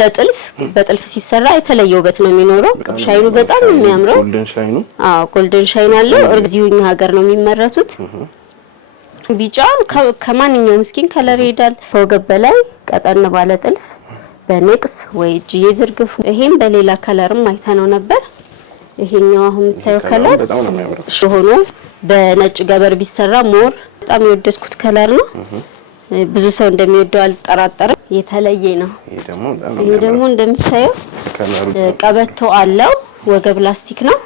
ለጥልፍ በጥልፍ ሲሰራ የተለየ ውበት ነው የሚኖረው። ሻይኑ በጣም የሚያምረው ጎልደን ሻይኑ ጎልደን ሻይን አለው። እርግዚውኛ ሀገር ነው የሚመረቱት። ቢጫ ከማንኛውም ስኪን ከለር ይሄዳል። ከወገብ በላይ ቀጠን ባለ ጥልፍ በኔክስ ወይ እጅዬ ዝርግፍ። ይሄም በሌላ ከለርም አይተነው ነበር። ይሄኛው አሁን የምታየው ከለር በጣም ነው የሚያምረው። ሆኖ በነጭ ገበር ቢሰራ ሞር በጣም የወደድኩት ከለር ነው። ብዙ ሰው እንደሚወደው አልጠራጠርም። የተለየ ነው። ይሄ ደግሞ እንደምታየው ቀበቶ አለው። ወገብ ላስቲክ ነው።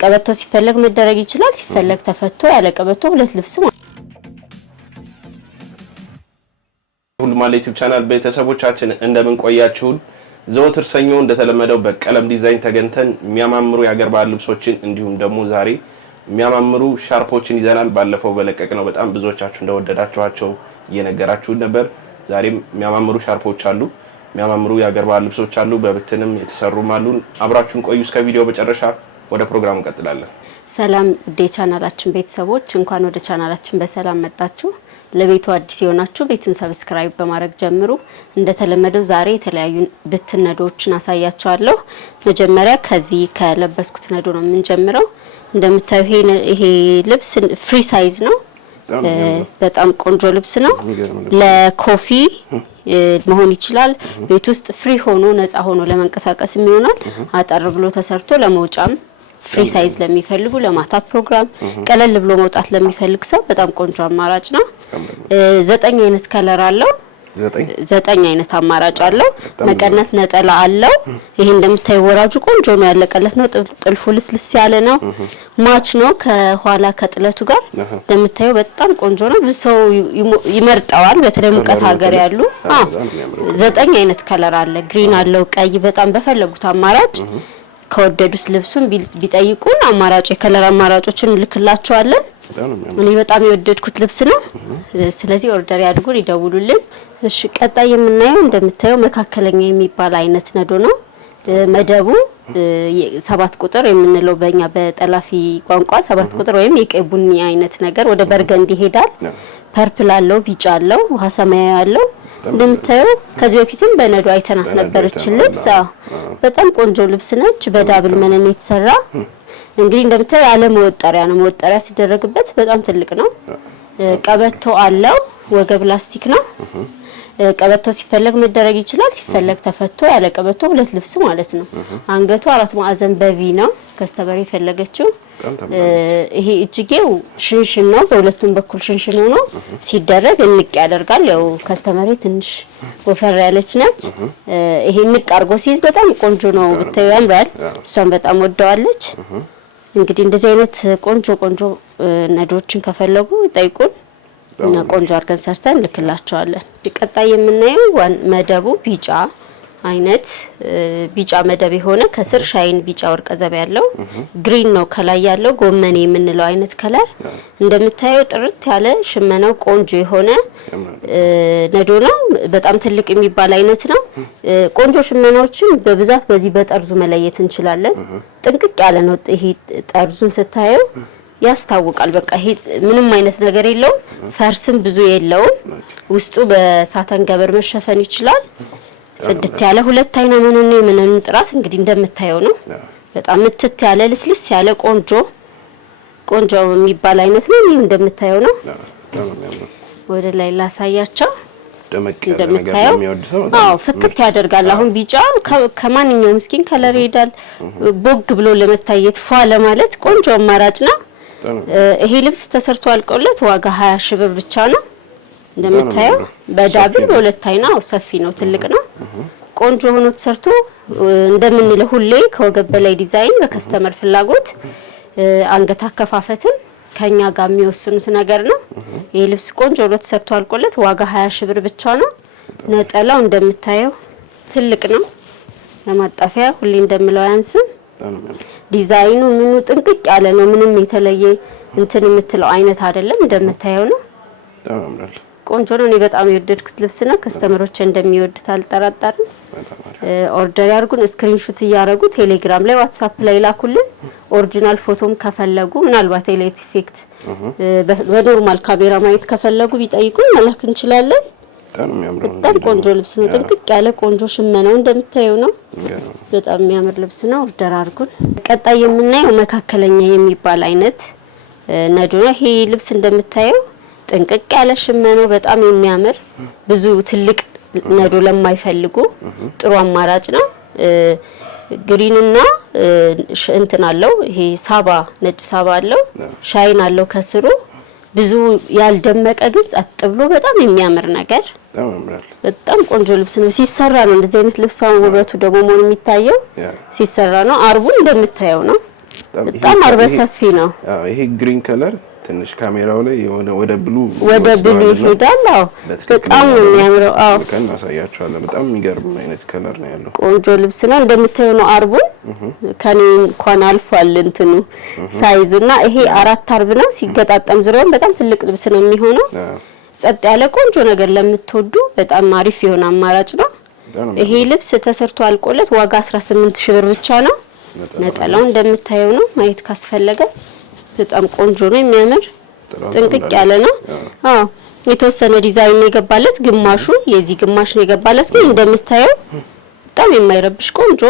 ቀበቶ ሲፈለግ መደረግ ይችላል፣ ሲፈለግ ተፈቶ ያለ ቀበቶ ሁለት ልብስ ነው። ሁሉም ማለት ዩቲዩብ ቻናል ቤተሰቦቻችን እንደምን ቆያችሁን? ዘወትር ሰኞ እንደተለመደው በቀለም ዲዛይን ተገንተን የሚያማምሩ የሀገር ባህል ልብሶችን እንዲሁም ደግሞ ዛሬ የሚያማምሩ ሻርፖችን ይዘናል። ባለፈው በለቀቅነው በጣም ብዙዎቻችሁ እንደወደዳችኋቸው እየነገራችሁን ነበር። ዛሬም የሚያማምሩ ሻርፖች አሉ፣ የሚያማምሩ የሀገር ባህል ልብሶች አሉ፣ በብትንም የተሰሩም አሉ። አብራችሁን ቆዩ እስከ ቪዲዮ መጨረሻ። ወደ ፕሮግራሙ እንቀጥላለን። ሰላም ውድ ቻናላችን ቤተሰቦች፣ እንኳን ወደ ቻናላችን በሰላም መጣችሁ። ለቤቱ አዲስ የሆናችሁ ቤቱን ሰብስክራይብ በማድረግ ጀምሩ። እንደተለመደው ዛሬ የተለያዩ ብትን ነዶችን አሳያችኋለሁ። መጀመሪያ ከዚህ ከለበስኩት ነዶ ነው የምንጀምረው። እንደምታዩ ይሄ ልብስ ፍሪ ሳይዝ ነው። በጣም ቆንጆ ልብስ ነው። ለኮፊ መሆን ይችላል። ቤት ውስጥ ፍሪ ሆኖ ነፃ ሆኖ ለመንቀሳቀስ ይሆናል። አጠር ብሎ ተሰርቶ ለመውጫም ፍሪ ሳይዝ ለሚፈልጉ ለማታ ፕሮግራም ቀለል ብሎ መውጣት ለሚፈልግ ሰው በጣም ቆንጆ አማራጭ ነው። 9 አይነት ከለር አለው። 9 አይነት አማራጭ አለው። መቀነት ነጠላ አለው። ይሄ እንደምታዩ ወራጁ ቆንጆ ነው፣ ያለቀለት ነው። ጥልፉ ልስልስ ያለ ነው። ማች ነው ከኋላ ከጥለቱ ጋር። እንደምታዩ በጣም ቆንጆ ነው። ብዙ ሰው ይመርጠዋል፣ በተለይ ሙቀት ሀገር ያሉ። 9 አይነት ከለር አለ። ግሪን አለው፣ ቀይ፣ በጣም በፈለጉት አማራጭ ከወደዱት ልብሱን ቢጠይቁን አማራጭ የከለር አማራጮችን ልክላቸዋለን። እኔ በጣም የወደድኩት ልብስ ነው። ስለዚህ ኦርደር ያድርጉን፣ ይደውሉልን። እሺ ቀጣይ የምናየው እንደምታየው መካከለኛ የሚባል አይነት ነዶ ነው። መደቡ 7 ቁጥር የምንለው በእኛ በጠላፊ ቋንቋ 7 ቁጥር ወይም የቀይ ቡኒ አይነት ነገር ወደ በርገንዲ ይሄዳል። ፐርፕል አለው፣ ቢጫ አለው፣ ውሃ ሰማያዊ አለው። እንደምታየው ከዚህ በፊትም በነዶ አይተናት ነበረች ልብስ። በጣም ቆንጆ ልብስ ነች። በዳብል መነን የተሰራ እንግዲህ እንደምታየው ያለ መወጠሪያ ነው። መወጠሪያ ሲደረግበት በጣም ትልቅ ነው። ቀበቶ አለው። ወገብ ላስቲክ ነው። ቀበቶ ሲፈለግ መደረግ ይችላል፣ ሲፈለግ ተፈቶ ያለ ቀበቶ ሁለት ልብስ ማለት ነው። አንገቱ 4 ማዕዘን በቪ ነው ከስተመር የፈለገችው። ይሄ እጅጌው ሽንሽን ነው። በሁለቱም በኩል ሽንሽን ሆኖ ሲደረግ እንቅ ያደርጋል። ያው ከስተመሬ ትንሽ ወፈር ያለች ነች። ይሄ እንቅ አርጎ ሲይዝ በጣም ቆንጆ ነው። ብታዩ ያምራል። እሷን በጣም ወደዋለች። እንግዲህ እንደዚህ አይነት ቆንጆ ነዶችን ከፈለጉ ይጠይቁን። እና ቆንጆ አርገን ሰርተን ልክላቸዋለን። ቀጣይ የምናየው መደቡ ቢጫ አይነት ቢጫ መደብ የሆነ ከስር ሻይን ቢጫ ወርቀ ዘብ ያለው ግሪን ነው። ከላይ ያለው ጎመኔ የምንለው አይነት ከለር። እንደምታየው ጥርት ያለ ሽመናው ቆንጆ የሆነ ነዶ ነው። በጣም ትልቅ የሚባል አይነት ነው። ቆንጆ ሽመናዎችን በብዛት በዚህ በጠርዙ መለየት እንችላለን። ጥንቅቅ ያለ ነው። ይሄ ጠርዙን ስታየው ያስታውቃል። በቃ ይሄ ምንም አይነት ነገር የለውም። ፈርስም ብዙ የለውም። ውስጡ በሳተን ገበር መሸፈን ይችላል። ጽድት ያለ ሁለት አይና መነን ነው። የመነኑን ጥራት እንግዲህ እንደምታየው ነው። በጣም ምትት ያለ ልስልስ ያለ ቆንጆ የሚባል አይነት ነው። ይሄ እንደምታየው ነው። ወደ ላይ ላሳያቸው። እንደምታየው ፍክት ያደርጋል። አሁን ቢጫ ከማንኛውም ስኪን ከለር ይሄዳል። ቦግ ብሎ ለመታየት ፏ ለማለት ቆንጆ አማራጭ ነው። ይሄ ልብስ ተሰርቶ አልቆለት ዋጋ 20 ሺህ ብር ብቻ ነው። እንደምታየው በዳብል በሁለት አይና ሰፊ ነው፣ ትልቅ ነው። ቆንጆ ሆኖ ተሰርቶ እንደምንለው ሁሌ ከወገብ በላይ ዲዛይን በከስተመር ፍላጎት አንገት አከፋፈትን ከኛ ጋር የሚወስኑት ነገር ነው። ይሄ ልብስ ቆንጆ ሆኖ ተሰርቶ አልቆለት ዋጋ 20 ሺህ ብር ብቻ ነው። ነጠላው እንደምታየው ትልቅ ነው። ለማጣፊያ ሁሌ እንደምለው አያንስም። ዲዛይኑ ምኑ ጥንቅቅ ያለ ነው። ምንም የተለየ እንትን የምትለው አይነት አይደለም። እንደምታየው ነው። ቆንጆ ነው። እኔ በጣም የወደድኩት ልብስ ነው። ከስተመሮች እንደሚወዱት አልጠራጠርም። ኦርደር ያርጉን። ስክሪንሾት እያረጉ ቴሌግራም ላይ ዋትስአፕ ላይ ላኩልን። ኦሪጂናል ፎቶም ከፈለጉ ምናልባት ኤሌክትሪክ ኢፌክት በኖርማል ካሜራ ማየት ከፈለጉ ቢጠይቁን መላክ እንችላለን። በጣም ቆንጆ ልብስ ነው። ጥንቅቅ ያለ ቆንጆ ሽመናው እንደምታየው ነው። በጣም የሚያምር ልብስ ነው። ኦርደር አድርጉን። ቀጣይ የምናየው መካከለኛ የሚባል አይነት ነዶ ነው። ይሄ ልብስ እንደምታየው ጥንቅቅ ያለ ሽመናው በጣም የሚያምር ብዙ ትልቅ ነዶ ለማይፈልጉ ጥሩ አማራጭ ነው። ግሪንና እንትን አለው። ይሄ ሳባ ነጭ ሳባ አለው። ሻይን አለው ከስሩ ብዙ ያልደመቀ ግን ጸጥ ብሎ በጣም የሚያምር ነገር በጣም ቆንጆ ልብስ ነው። ሲሰራ ነው እንደዚህ አይነት ልብስ ውበቱ ደግሞ ሞን የሚታየው ሲሰራ ነው። አርቡ እንደምታየው ነው። በጣም አርበ ሰፊ ነው። ይሄ ግሪን ከለር ትንሽ ካሜራው ላይ የሆነ ወደ ብሉ ይሄዳል። አዎ በጣም ነው የሚያምረው። አዎ ከና አሳያችኋለሁ። በጣም የሚገርም አይነት ከለር ነው ያለው። ቆንጆ ልብስ ነው እንደምታየው ነው። አርቡ ከኔ እንኳን አልፏል እንትኑ ሳይዙና ይሄ 4 አርብ ነው። ሲገጣጠም ዙሪያውን በጣም ትልቅ ልብስ ነው የሚሆነው። ጸጥ ያለ ቆንጆ ነገር ለምትወዱ በጣም አሪፍ የሆነ አማራጭ ነው። ይሄ ልብስ ተሰርቶ አልቆለት ዋጋ 18000 ብር ብቻ ነው። ነጠላው እንደምታየው ነው። ማየት ካስፈለገ በጣም ቆንጆ ነው። የሚያምር ጥንቅቅ ያለ ነው። አዎ የተወሰነ ዲዛይን ነው የገባለት። ግማሹ የዚህ ግማሽ ነው የገባለት። ግን እንደምታየው በጣም የማይረብሽ ቆንጆ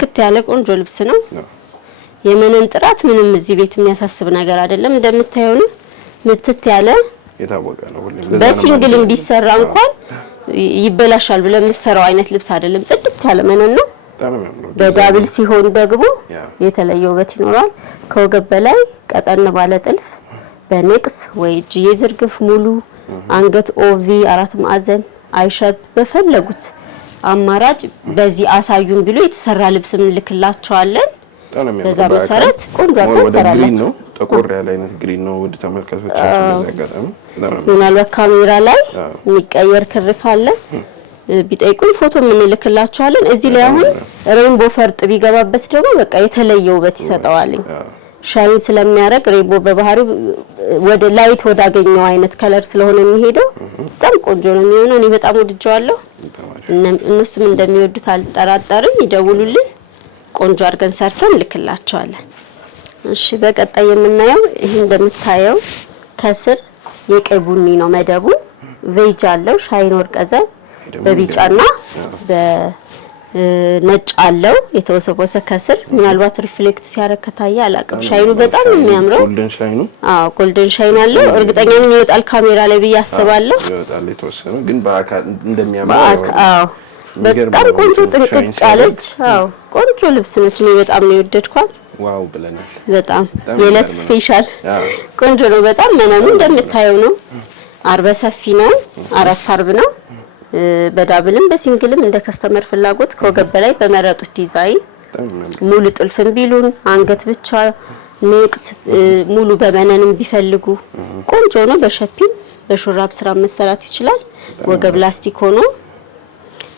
ክት ያለ ቆንጆ ልብስ ነው። የመነን ጥራት ምንም እዚህ ቤት የሚያሳስብ ነገር አይደለም። እንደምታየው ነው። ምትት ያለ የታወቀ ነው። በሲንግልም ቢሰራ እንኳን ይበላሻል ብለን የምትፈራው አይነት ልብስ አይደለም። ጽድት ያለ መነን ነው። በዳብል ሲሆን ደግሞ የተለየ ውበት ይኖራል። ከወገብ በላይ ቀጠን ባለ ጥልፍ በኔክስ ወይ እጅዬ ዝርግፍ ሙሉ አንገት ኦቪ 4 ማዕዘን አይሸብ በፈለጉት አማራጭ በዚህ አሳዩን ብሎ የተሰራ ልብስ ምልክላቸዋለን። በዛ መሰረት ቆንጆ አሰራለን ነው። ጠቆር ያለ አይነት ግሪን ነው። ወደ ተመልካቾቻችን ያጋጠመው ምናልባት ካሜራ ላይ የሚቀየር ክር ካለ ቢጠይቁን ፎቶ ምንልክላቸዋለን። እዚህ ላይ አሁን ሬንቦ ፈርጥ ቢገባበት ደግሞ በቃ የተለየ ውበት ይሰጠዋል። ሻይን ስለሚያደርግ ሬንቦ በባህሪው ወደ ላይት ወዳገኘው አይነት ከለር ስለሆነ የሚሄደው በጣም ቆንጆ ነው የሚሆነው። እኔ በጣም ወድጄዋለሁ። እነሱም እንደሚወዱት አልጠራጠርም። ይደውሉልን። ቆንጆ አድርገን ሰርተን ልክላቸዋለን። እሺ በቀጣይ የምናየው ይሄ እንደምታየው ከስር የቀይ ቡኒ ነው መደቡ። ቬጅ አለው ሻይን ወርቀዘ በቢጫና በነጭ አለው የተወሰወሰ ከስር ምናልባት ሪፍሌክት ሲያረግ ከታየ አላቅም። ሻይኑ በጣም የሚያምረው ጎልደን ሻይኑ ጎልደን ሻይን አለው። እርግጠኛ ነኝ ይወጣል ካሜራ ላይ ብዬ አስባለሁ። ይወጣል የተወሰነ ግን በአካል እንደሚያምረው በጣም ቆንጆ ጥንቅቅ ያለች ቆንጆ ልብስ ነች። እኔ በጣም ነው የወደድኳት። ዋው ብለናል። በጣም የለት ስፔሻል ቆንጆ ነው። በጣም መነኑ እንደምታየው ነው። አርበ ሰፊ ነው። 4 አርብ ነው። በዳብልም በሲንግልም እንደ ከስተመር ፍላጎት ከወገብ በላይ በመረጡት ዲዛይን ሙሉ ጥልፍም ቢሉን አንገት ብቻ ኔክስ ሙሉ በመነንም ቢፈልጉ ቆንጆ ነው። በሸፒም በሹራብ ስራ መሰራት ይችላል። ወገብ ላስቲክ ሆኖ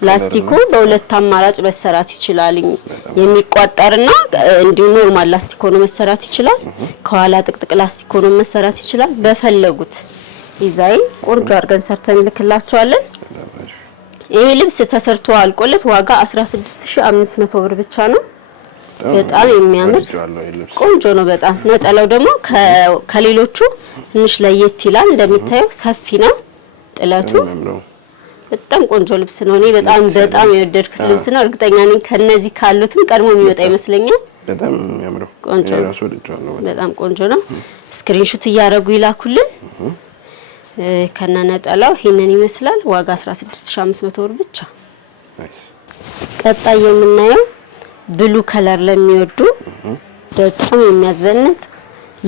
ላስቲኩ በሁለት አማራጭ መሰራት ይችላል። የሚቋጠርና እንዲሁ ኖርማል ላስቲክ ሆኖ መሰራት ይችላል። ከኋላ ጥቅጥቅ ላስቲክ ሆኖ መሰራት ይችላል። በፈለጉት ዲዛይን ቆንጆ አድርገን ሰርተን ልክላቸዋለን። ይሄ ልብስ ተሰርቶ አልቆለት ዋጋ 16500 ብር ብቻ ነው። በጣም የሚያምር ቆንጆ ነው። በጣም ነጠላው ደግሞ ከሌሎቹ ትንሽ ለየት ይላል። እንደምታየው ሰፊ ነው ጥለቱ። በጣም ቆንጆ ልብስ ነው። እኔ በጣም የወደድኩት ልብስ ነው። እርግጠኛ ነኝ ከነዚህ ካሉትም ቀድሞ የሚወጣ ይመስለኛል። በጣም የሚያምረው ቆንጆ ነው። በጣም ቆንጆ ነው። ስክሪንሾት እያደረጉ ይላኩልን። ከነነጠላው ይሄንን ይመስላል። ዋጋ 16500 ብር ብቻ። ቀጣይ የምናየው ብሉ ከለር ለሚወዱ በጣም የሚያዘንጥ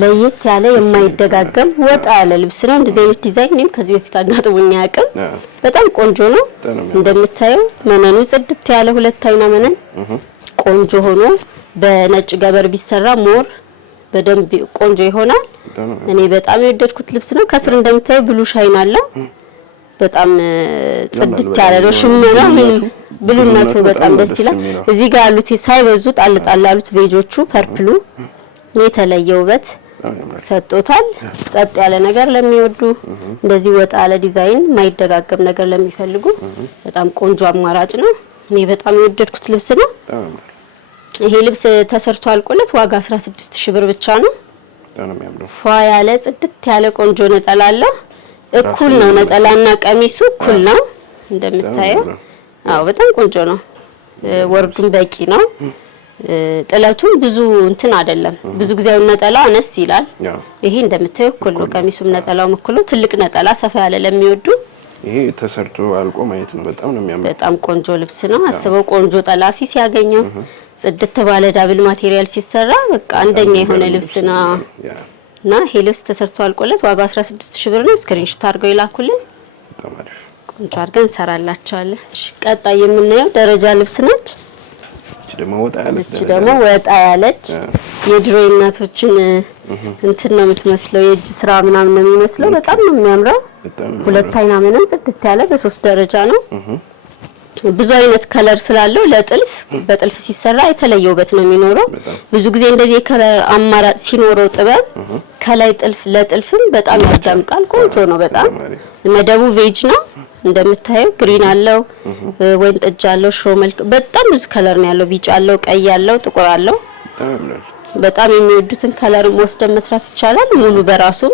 ለየት ያለ የማይደጋገም ወጣ ያለ ልብስ ነው። እንደዚህ አይነት ዲዛይን እኔም ከዚህ በፊት አጋጥሞኝ አያውቅም። በጣም ቆንጆ ነው። እንደምታየው መነኑ ጽድት ያለ ሁለት አይና መነን ቆንጆ ሆኖ በነጭ ገበር ቢሰራ ሞር በደንብ ቆንጆ ይሆናል። እኔ በጣም የወደድኩት ልብስ ነው። ከስር እንደምታየው ብሉ ሻይን አለ። በጣም ጽድት ያለ ነው። ሽመና ብሉነቱ በጣም ደስ ይላል። እዚህ ጋር ያሉት ሳይበዙ ጣል ጣል ያሉት ቬጆቹ ፐርፕሉ የተለየ ውበት ሰጥቶታል። ጸጥ ያለ ነገር ለሚወዱ እንደዚህ ወጣ ያለ ዲዛይን ማይደጋገም ነገር ለሚፈልጉ በጣም ቆንጆ አማራጭ ነው። እኔ በጣም የወደድኩት ልብስ ነው። ይሄ ልብስ ተሰርቶ አልቆለት ዋጋ 16000 ብር ብቻ ነው። ፏ ያለ ጽድት ያለ ቆንጆ ነጠላ አለ። እኩል ነው። ነጠላና ቀሚሱ እኩል ነው እንደምታየው። አዎ በጣም ቆንጆ ነው። ወርዱም በቂ ነው። ጥለቱም ብዙ እንትን አይደለም። ብዙ ጊዜ ነጠላ አነስ ይላል። ይሄ እንደምታየው እኩል ነው። ቀሚሱም ነጠላውም እኩል ነው። ትልቅ ነጠላ ሰፋ ያለ ለሚወዱ ይሄ ተሰርቶ አልቆ ማየት ነው። በጣም ነው የሚያምር። በጣም ቆንጆ ልብስ ነው። አስበው ቆንጆ ጠላፊ ሲያገኘው ጽድት ባለ ዳብል ማቴሪያል ሲሰራ በቃ አንደኛ የሆነ ልብስ ነው። እና ይሄ ልብስ ተሰርቶ አልቆለት ዋጋው 16000 ብር ነው። ስክሪንሾት አድርገው ይላኩልን። በጣም አሪፍ ቆንጆ አድርገን እንሰራላችኋለን። ቀጣይ የምናየው ደረጃ ልብስ ነች። ደግሞ ወጣ ያለች የድሮ እናቶችን እንትን ነው የምትመስለው። የእጅ ስራ ምናምን ነው የሚመስለው። በጣም ነው የሚያምረው። ሁለት አይና ምንም ጽድት ያለ በ3 ደረጃ ነው። ብዙ አይነት ከለር ስላለው ለጥልፍ በጥልፍ ሲሰራ የተለየ ውበት ነው የሚኖረው። ብዙ ጊዜ እንደዚህ የከለር አማራጭ ሲኖረው ጥበብ ከላይ ጥልፍ ለጥልፍም በጣም ያዳምቃል። ቆንጆ ነው በጣም። መደቡ ቬጅ ነው እንደምታየው። ግሪን አለው፣ ወይን ጠጅ አለው፣ ሽሮ መልክ በጣም ብዙ ከለር ነው ያለው። ቢጫ አለው፣ ቀይ አለው፣ ጥቁር አለው። በጣም የሚወዱትን ከለር ወስደን መስራት ይቻላል። ሙሉ በራሱም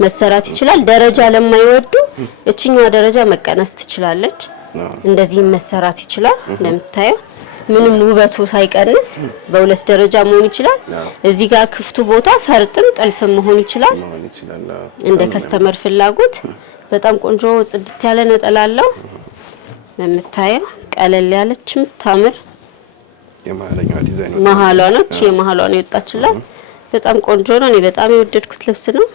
መሰራት ይችላል። ደረጃ ለማይወዱ እቺኛዋ ደረጃ መቀነስ ትችላለች። እንደዚህ መሰራት ይችላል። እንደምታየው ምንም ውበቱ ሳይቀንስ በሁለት ደረጃ መሆን ይችላል። እዚህ ጋር ክፍቱ ቦታ ፈርጥም ጥልፍም መሆን ይችላል እንደ ከስተመር ፍላጎት። በጣም ቆንጆ ጽድት ያለ ነጠላ አለው። እንደምታየው ቀለል ያለች ምታምር የማለኛው ዲዛይን መሃሏ ነች። የመሃሏ ነው የወጣችላት። በጣም ቆንጆ ነው። እኔ በጣም የወደድኩት ልብስ ነው።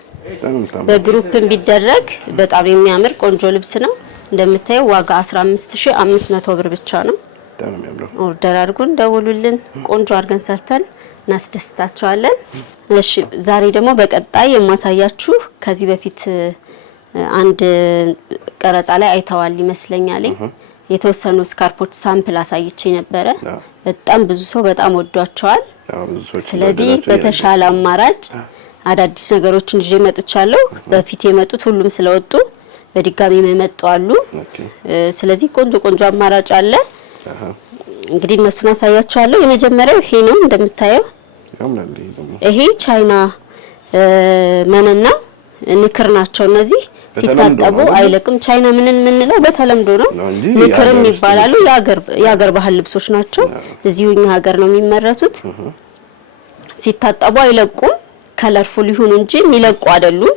በግሩፕም ቢደረግ በጣም የሚያምር ቆንጆ ልብስ ነው። እንደምታየው ዋጋ 15500 ብር ብቻ ነው። ኦርደር አድርጉን፣ ደውሉልን። ቆንጆ አድርገን ሰርተን እናስደስታችኋለን። እሺ ዛሬ ደግሞ በቀጣይ የማሳያችሁ ከዚህ በፊት አንድ ቀረጻ ላይ አይተዋል ይመስለኛል። የተወሰኑ ስካርፖች ሳምፕል አሳይቼ ነበረ። በጣም ብዙ ሰው በጣም ወዷቸዋል። ስለዚህ በተሻለ አማራጭ አዳዲስ ነገሮችን ይዤ መጥቻለሁ። በፊት የመጡት ሁሉም ስለወጡ በድጋሚ የመጡ አሉ። ስለዚህ ቆንጆ ቆንጆ አማራጭ አለ። እንግዲህ እነሱን አሳያችኋለሁ። የመጀመሪያው ይሄ ነው እንደምታየው። ይሄ ቻይና መነና ንክር ናቸው እነዚህ። ሲታጠቡ አይለቅም። ቻይና ምንለው በተለምዶ ነው፣ ንክርም ይባላሉ። የሀገር ባህል ልብሶች ናቸው። እዚሁኛ ሀገር ነው የሚመረቱት። ሲታጠቡ አይለቁም። ከለርፉል ይሁን እንጂ የሚለቁ አይደሉም።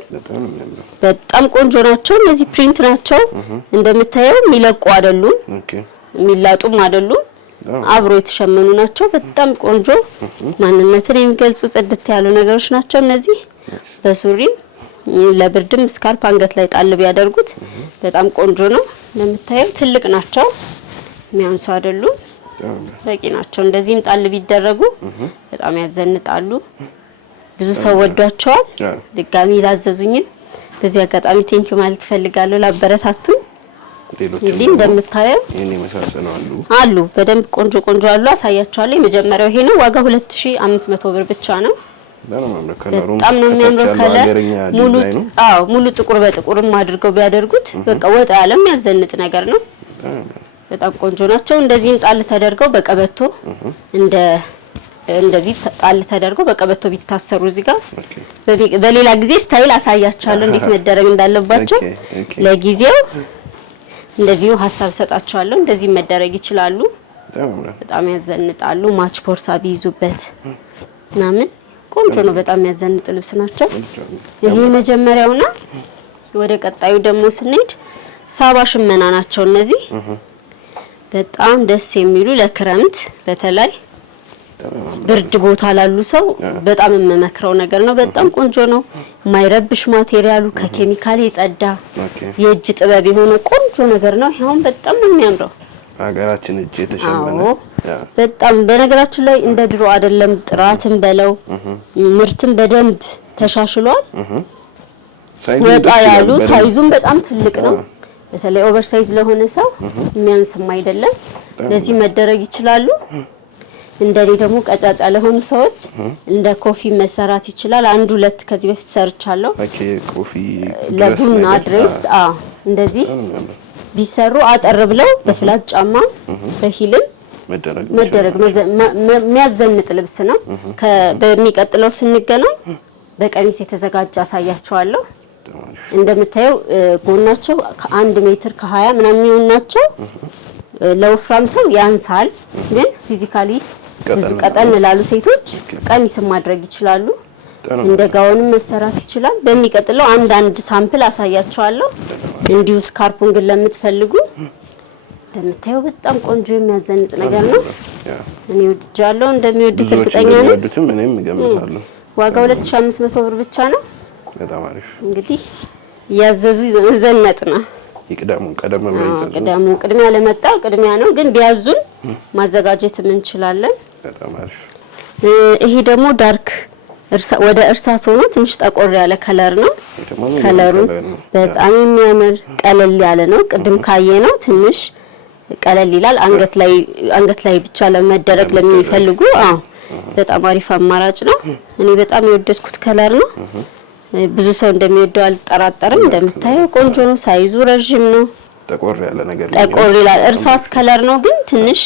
በጣም ቆንጆ ናቸው። እነዚህ ፕሪንት ናቸው እንደምታየው። የሚለቁ አይደሉም፣ የሚላጡም አይደሉም። አብሮ የተሸመኑ ናቸው። በጣም ቆንጆ ማንነትን የሚገልጹ ጽድት ያሉ ነገሮች ናቸው እነዚህ። በሱሪም ለብርድም ስካርፕ አንገት ላይ ጣል ቢያደርጉት በጣም ቆንጆ ነው። እንደምታየው ትልቅ ናቸው፣ የሚያንሱ አይደሉም፣ በቂ ናቸው። እንደዚህም ጣል ቢደረጉ በጣም ያዘንጣሉ። ብዙ ሰው ወዷቸዋል። ድጋሚ ላዘዙኝም በዚህ አጋጣሚ ቴንኪው ማለት ፈልጋለሁ። ላበረታቱኝ። እንግዲህ እንደምታየው አሉ በደንብ ቆንጆ ቆንጆ አሉ። አሳያቸዋለሁ። የመጀመሪያው ይሄ ነው። ዋጋ 2500 ብር ብቻ ነው። በጣም ነው የሚያምረው ከለር። ሙሉ ጥቁር በጥቁርም አድርገው ቢያደርጉት በቃ ወጣ ያለም ያዘንጥ ነገር ነው። በጣም ቆንጆ ናቸው። እንደዚህም ጣል ተደርገው በቀበቶ እንደዚህ ጣል ተደርገው በቀበቶ ቢታሰሩ እዚህ ጋር በሌላ ጊዜ ስታይል አሳያችኋለሁ እንዴት መደረግ እንዳለባቸው። ለጊዜው እንደዚሁ ሀሳብ ሰጣችኋለሁ። እንደዚህ መደረግ ይችላሉ። በጣም ያዘንጣሉ። ማች ፖርሳ ቢይዙበት ምናምን ቆንጆ ነው። በጣም ያዘንጡ ልብስ ናቸው። ይሄ መጀመሪያው ነው። ወደ ቀጣዩ ደግሞ ስንሄድ ሳባ ሽመና ናቸው እነዚህ። በጣም ደስ የሚሉ ለክረምት በተለይ ብርድ ቦታ ላሉ ሰው በጣም የምመክረው ነገር ነው። በጣም ቆንጆ ነው። ማይረብሽ ማቴሪያሉ ከኬሚካል የጸዳ የእጅ ጥበብ የሆነ ቆንጆ ነገር ነው። ይሄውን በጣም ነው የሚያምረው። ሀገራችን እጅ የተሸመነ በጣም በነገራችን ላይ እንደ ድሮ አይደለም። ጥራትም በለው ምርትም በደንብ ተሻሽሏል። ወጣ ያሉ ሳይዙም በጣም ትልቅ ነው። በተለይ ኦቨር ሳይዝ ለሆነ ሰው የሚያንስም አይደለም። ለዚህ መደረግ ይችላሉ። እንደኔ ደግሞ ቀጫጫ ለሆኑ ሰዎች እንደ ኮፊ መሰራት ይችላል። አንድ ሁለት ከዚህ በፊት ሰርቻለሁ። ኮፊ ለቡና ድሬስ እንደዚህ ቢሰሩ አጠር ብለው በፍላት ጫማ በሂልም መደረግ የሚያዘንጥ ልብስ ነው። በሚቀጥለው ስንገናኝ በቀሚስ የተዘጋጀ አሳያችኋለሁ። እንደምታየው ጎናቸው ከ1 ሜትር ከ20 ምናምን የሚሆናቸው ለወፍራም ሰው ያንሳል፣ ግን ፊዚካሊ ብዙ ቀጠን ላሉ ሴቶች ቀሚስም ማድረግ ይችላሉ። እንደ ጋውንም መሰራት ይችላል። በሚቀጥለው አንድ ሳምፕል አሳያችኋለሁ። እንዲሁ ስካርፑን ግን ለምትፈልጉ እንደምታየው በጣም ቆንጆ የሚያዘንጥ ነገር ነው። እኔ ወድጃለሁ፣ እንደሚወዱት እርግጠኛ ነኝ። እኔም እገምታለሁ። ዋጋው 2500 ብር ብቻ ነው። በጣም አሪፍ። እንግዲህ ያዘዙ ዘነጥና ቀደሙ ቅድሚያ ለመጣ ቅድሚያ ነው፣ ግን ቢያዙን ማዘጋጀት እንችላለን። በጣም አሪፍ። ይሄ ደግሞ ዳርክ ወደ እርሳስ ሆኖ ትንሽ ጠቆር ያለ ከለር ነው። ከለሩ በጣም የሚያምር ቀለል ያለ ነው። ቅድም ካየ ነው ትንሽ ቀለል ይላል። አንገት ላይ ብቻ ለመደረግ ለሚፈልጉ በጣም አሪፍ አማራጭ ነው። እኔ በጣም የወደድኩት ከለር ነው። ብዙ ሰው እንደሚወደው አልጠራጠርም። እንደምታየው ቆንጆ ነው። ሳይዙ ረጅም ነው። ጠቆር ይላል። እርሳስ ከለር ነው፣ ግን ትንሽ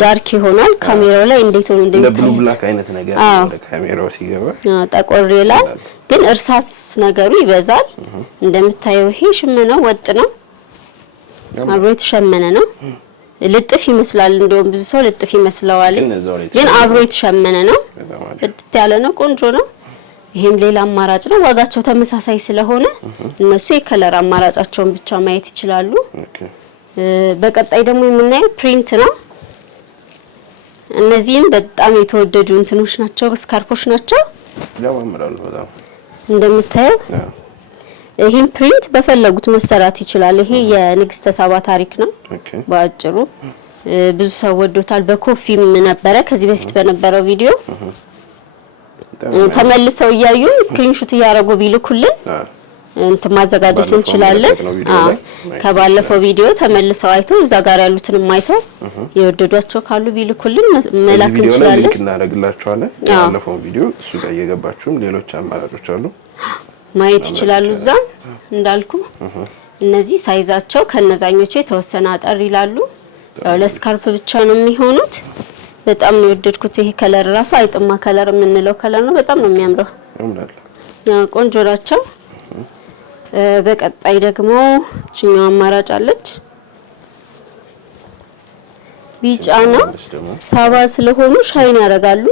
ዳርክ ይሆናል። ካሜራው ላይ እንዴት ሆኖ እንደሚታይ እንደ ብላክ አይነት ነገር ነው። ካሜራው ሲገባ ጠቆር ይላል፣ ግን እርሳስ ነገሩ ይበዛል። እንደምታየው ይሄ ሽመናው ወጥ ነው። አብሮ የተሸመነ ነው። ልጥፍ ይመስላል። እንደውም ብዙ ሰው ልጥፍ ይመስለዋል፣ ግን አብሮ የተሸመነ ነው። ጽድት ያለ ነው። ቆንጆ ነው። ይሄም ሌላ አማራጭ ነው። ዋጋቸው ተመሳሳይ ስለሆነ እነሱ የከለር አማራጫቸውን ብቻ ማየት ይችላሉ። በቀጣይ ደግሞ የምናየው ፕሪንት ነው። እነዚህም በጣም የተወደዱ እንትኖች ናቸው፣ ስካርፖች ናቸው። እንደምታየው ይሄን ፕሪንት በፈለጉት መሰራት ይችላል። ይሄ የንግስተ ሳባ ታሪክ ነው በአጭሩ። ብዙ ሰው ወዶታል። በኮፊም ነበረ ከዚህ በፊት በነበረው ቪዲዮ። ተመልሰው እያዩ ስክሪንሾት እያደረጉ ቢልኩልን እንትን ማዘጋጀት እንችላለን። ከባለፈው ቪዲዮ ተመልሰው አይተው እዛ ጋር ያሉትንም አይተው የወደዷቸው ካሉ ቢልኩልን መላክ እንችላለን። ሊንክ እናደርግላችኋለን። ያለፈው ቪዲዮ እሱ ጋር እየገባችሁም ሌሎች አማራጮች አሉ ማየት ይችላሉ። እዛ እንዳልኩ እነዚህ ሳይዛቸው ከነዛኞቹ የተወሰነ አጠር ይላሉ። ያው ለስካርፕ ብቻ ነው የሚሆኑት። በጣም ነው የወደድኩት። ይሄ ከለር ራሱ አይጥማ ከለር የምንለው ከለር ነው። በጣም ነው የሚያምረው። ቆንጆ ናቸው። በቀጣይ ደግሞ እቺኛው አማራጭ አለች። ቢጫ ነው። ሳባ ስለሆኑ ሻይን ያደርጋሉ።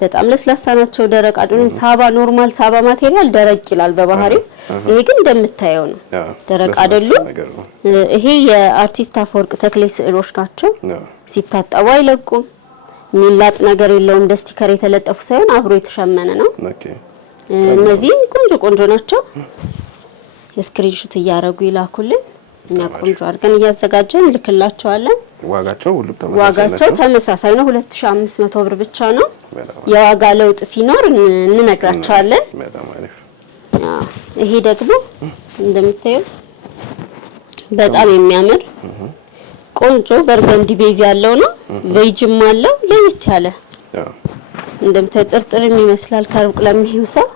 በጣም ለስላሳ ናቸው። ደረቅ አይደሉም። ሳባ ኖርማል ሳባ ማቴሪያል ደረቅ ይላል በባህሪው። ይሄ ግን እንደምታየው ነው፣ ደረቅ አይደሉም። ይሄ የአርቲስት አፈወርቅ ተክሌ ስዕሎች ናቸው። ሲታጠቡ አይለቁም። ሚላጥ ነገር የለውም። ደስቲከር የተለጠፉ ሳይሆን አብሮ የተሸመነ ነው። እነዚህ ቆንጆ ናቸው። የስክሪንሾት እያረጉ ይላኩልን። እኛ ቆንጆ አድርገን እያዘጋጀን ልክላቸዋለን። ዋጋቸው ተመሳሳይ ነው። 2500 ብር ብቻ ነው። የዋጋ ለውጥ ሲኖር እንነግራቸዋለን። ይሄ ደግሞ እንደምታየው በጣም የሚያምር ቆንጆ በርገንዲ ቤዝ ያለው ነው። ቬጅም አለው ለየት ያለ እንደምታየው ጥርጥርም ይመስላል ከሩቅ ለሚሄው ሰው።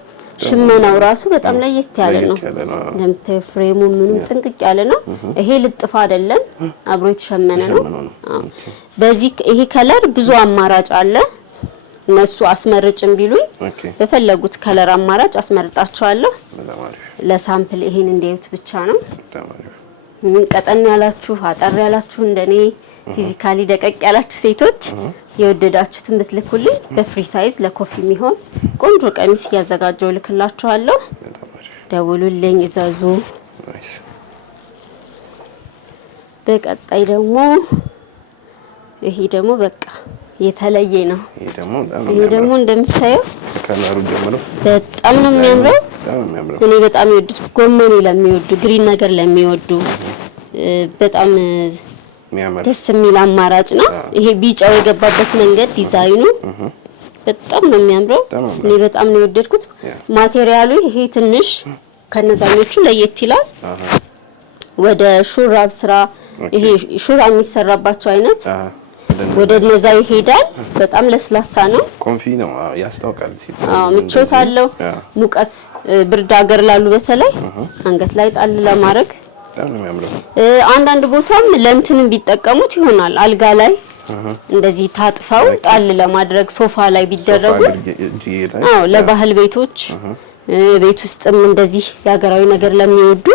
ሽመናው ራሱ በጣም ለየት ያለ ነው። እንደምታየው ፍሬሙ ምንም ጥንቅቅ ያለ ነው። ይሄ ልጥፍ አይደለም፣ አብሮ የተሸመነ ነው። በዚህ ይሄ ከለር ብዙ አማራጭ አለ። እነሱ አስመርጭም ቢሉኝ በፈለጉት ከለር አማራጭ አስመርጣቸዋለሁ። ለሳምፕል ይሄን እንዲያዩት ብቻ ነው። ቀጠን ያላችሁ አጠር ያላችሁ እንደኔ ፊዚካሊ ደቀቅ ያላችሁ ሴቶች የወደዳችሁትን ብትልኩልኝ በፍሪ ሳይዝ ለኮፊ የሚሆን ቆንጆ ቀሚስ እያዘጋጀው ልክላችኋለሁ። ደውሉልኝ፣ እዘዙ። በቀጣይ ደግሞ ይሄ ደግሞ በቃ የተለየ ነው። ይሄ ደግሞ እንደምታየው ከለሩ ጀምሮ በጣም ነው የሚያምረው። እኔ በጣም የወደድኩት ጎመኔ ለሚወዱ ግሪን ነገር ለሚወዱ በጣም ደስ የሚል አማራጭ ነው። ይሄ ቢጫው የገባበት መንገድ ዲዛይኑ በጣም ነው የሚያምረው። እኔ በጣም ነው የወደድኩት። ማቴሪያሉ ይሄ ትንሽ ከነዛኞቹ ለየት ይላል። ወደ ሹራብ ስራ ይሄ ሹራብ የሚሰራባቸው አይነት ወደ እነዛ ይሄዳል። በጣም ለስላሳ ነው። ኮንፊ ነው ያስታውቃል። ምቾት አለው። ሙቀት ብርድ ሀገር ላሉ በተለይ አንገት ላይ ጣል ለማድረግ አንዳንድ ቦታም ለእንትን ቢጠቀሙት ይሆናል። አልጋ ላይ እንደዚህ ታጥፈው ጣል ለማድረግ ሶፋ ላይ ቢደረጉ ለባህል ቤቶች ቤት ውስጥም እንደዚህ የሀገራዊ ነገር ለሚወዱ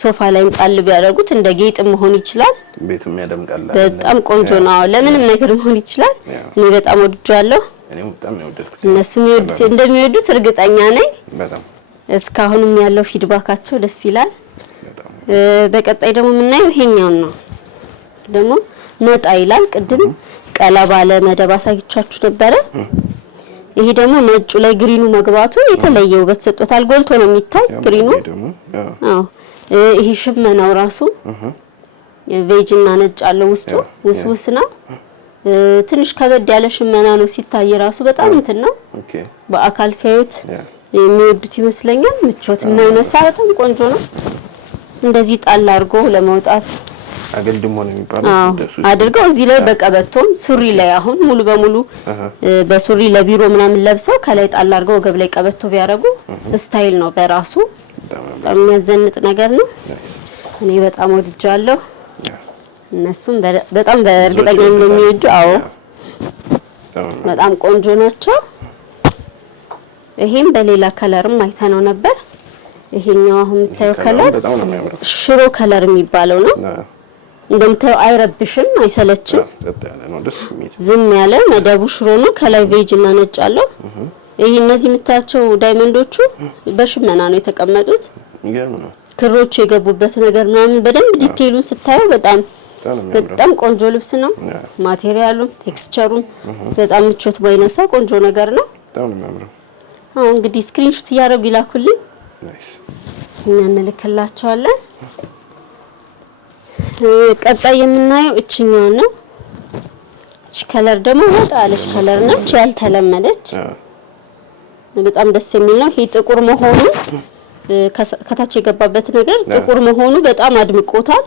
ሶፋ ላይም ጣል ቢያደርጉት እንደ ጌጥ መሆን ይችላል። ቤቱም ያደምቃል። በጣም ቆንጆ ነው። ለምንም ነገር መሆን ይችላል። እኔ በጣም ወድጃለሁ። እኔም በጣም ወደድኩት። እነሱም ይወዱት እንደሚወዱት እርግጠኛ ነኝ። በጣም እስካሁንም ያለው ፊድባካቸው ደስ ይላል። በቀጣይ ደግሞ የምናየው ይሄኛው ነው። ደግሞ ነጣ ይላል። ቅድም ቀላ ባለ መደብ አሳይቻችሁ ነበረ። ይሄ ደግሞ ነጩ ላይ ግሪኑ መግባቱ የተለየ ውበት ሰጥቶታል። ጎልቶ ነው የሚታይ ግሪኑ። አዎ ይሄ ሽመናው ራሱ ቬጅና ነጭ አለው ውስጡ ውስውስ ነው። ትንሽ ከበድ ያለ ሽመና ነው ሲታይ ራሱ በጣም እንትን ነው። በአካል ሲያዩት የሚወዱት ይመስለኛል። ምቾት የማይነሳ በጣም ቆንጆ ነው። እንደዚህ ጣል አድርጎ ለመውጣት አገልድሞ ነው የሚባለው አድርገው እዚህ ላይ በቀበቶም ሱሪ ላይ አሁን ሙሉ በሙሉ በሱሪ ለቢሮ ምናምን ለብሰው ከላይ ጣል አድርገው ወገብ ላይ ቀበቶ ቢያረጉ ስታይል ነው በራሱ። በጣም የሚያዘንጥ ነገር ነው። እኔ በጣም ወድጃለሁ። እነሱም በጣም በእርግጠኛ እንደሚወዱ አዎ በጣም ቆንጆ ናቸው። ይሄም በሌላ ከለርም አይተነው ነበር። ይሄኛው አሁን የምታየው ከለር ሽሮ ከለር የሚባለው ነው። እንደምታየው አይረብሽም፣ አይሰለችም። ዝም ያለ መደቡ ሽሮ ነው። ከላይ ቬጅ እና ነጭ አለው። ይሄ እነዚህ የምታያቸው ዳይመንዶቹ በሽመና ነው የተቀመጡት። ክሮቹ የገቡበት ነገር ምናምን በደንብ ዲቴይሉን ስታየው በጣም ቆንጆ ልብስ ነው። ማቴሪያሉም ቴክስቸሩም በጣም ምቾት ባይነሳ ቆንጆ ነገር ነው። አሁን እንግዲህ ስክሪንሾት እያደረጉ ይላኩልኝ፣ እኛ እንልክላቸዋለን። ቀጣይ የምናየው እችኛው ነው። እቺ ከለር ደግሞ ወጣ ያለች ከለር ነች፣ ያልተለመደች በጣም ደስ የሚል ነው። ይሄ ጥቁር መሆኑ ከታች የገባበት ነገር ጥቁር መሆኑ በጣም አድምቆታል።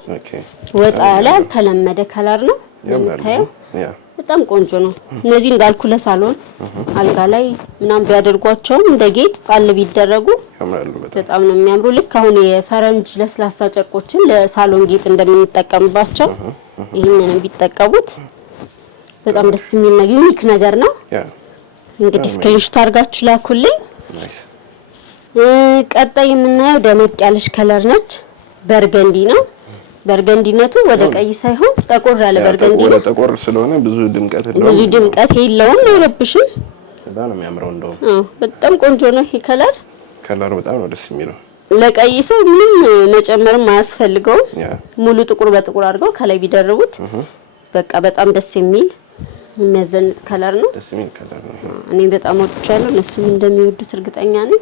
ወጣ ያለ ያልተለመደ ከለር ነው የምታየው። በጣም ቆንጆ ነው። እነዚህ እንዳልኩ ለሳሎን አልጋ ላይ ምናምን ቢያደርጓቸውም እንደ ጌጥ ጣል ቢደረጉ በጣም ነው የሚያምሩ። ልክ አሁን የፈረንጅ ለስላሳ ጨርቆችን ለሳሎን ጌጥ እንደምንጠቀምባቸው ይሄንን ቢጠቀሙት በጣም ደስ የሚል ነው። ዩኒክ ነገር ነው። እንግዲህ ስክሪንሾት አድርጋችሁ ላኩልኝ። ቀጣይ የምናየው ደመቅ ያለች ከለር ነች። በርገንዲ ነው። በርገንዲነቱ ወደ ቀይ ሳይሆን ጠቆር ያለ በርገንዲ ነው። ጠቆር ስለሆነ ብዙ ድምቀት የለውም፣ አይረብሽም። በጣም ነው የሚያምረው። እንደው በጣም ቆንጆ ነው። ይሄ ከለር በጣም ነው ደስ የሚለው። ለቀይ ሰው ምንም መጨመርም አያስፈልገውም። ሙሉ ጥቁር በጥቁር አድርገው ከላይ ቢደርቡት በቃ በጣም ደስ የሚል የሚያዘንጥ ከለር ነው። ደስ የሚል ከለር ነው። እኔ በጣም ወድቻለሁ። እነሱም እንደሚወዱት እርግጠኛ ነኝ።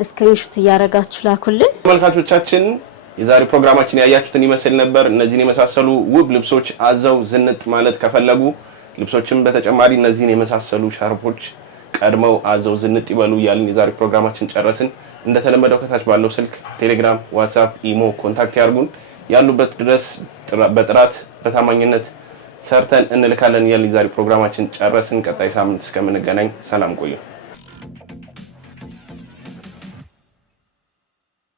ስክሪንሾት እያደረጋችሁ ላኩልን። ተመልካቾቻችን የዛሬ ፕሮግራማችን ያያችሁትን ይመስል ነበር። እነዚህን የመሳሰሉ ውብ ልብሶች አዘው ዝንጥ ማለት ከፈለጉ ልብሶችም በተጨማሪ እነዚህን የመሳሰሉ ሻርፖች ቀድመው አዘው ዝንጥ ይበሉ እያልን የዛሬ ፕሮግራማችን ጨረስን። እንደተለመደው ከታች ባለው ስልክ ቴሌግራም፣ ዋትስአፕ፣ ኢሞ ኮንታክት ያርጉን። ያሉበት ድረስ በጥራት በታማኝነት ሰርተን እንልካለን እያልን የዛሬ ፕሮግራማችን ጨረስን። ቀጣይ ሳምንት እስከምንገናኝ ሰላም ቆዩ።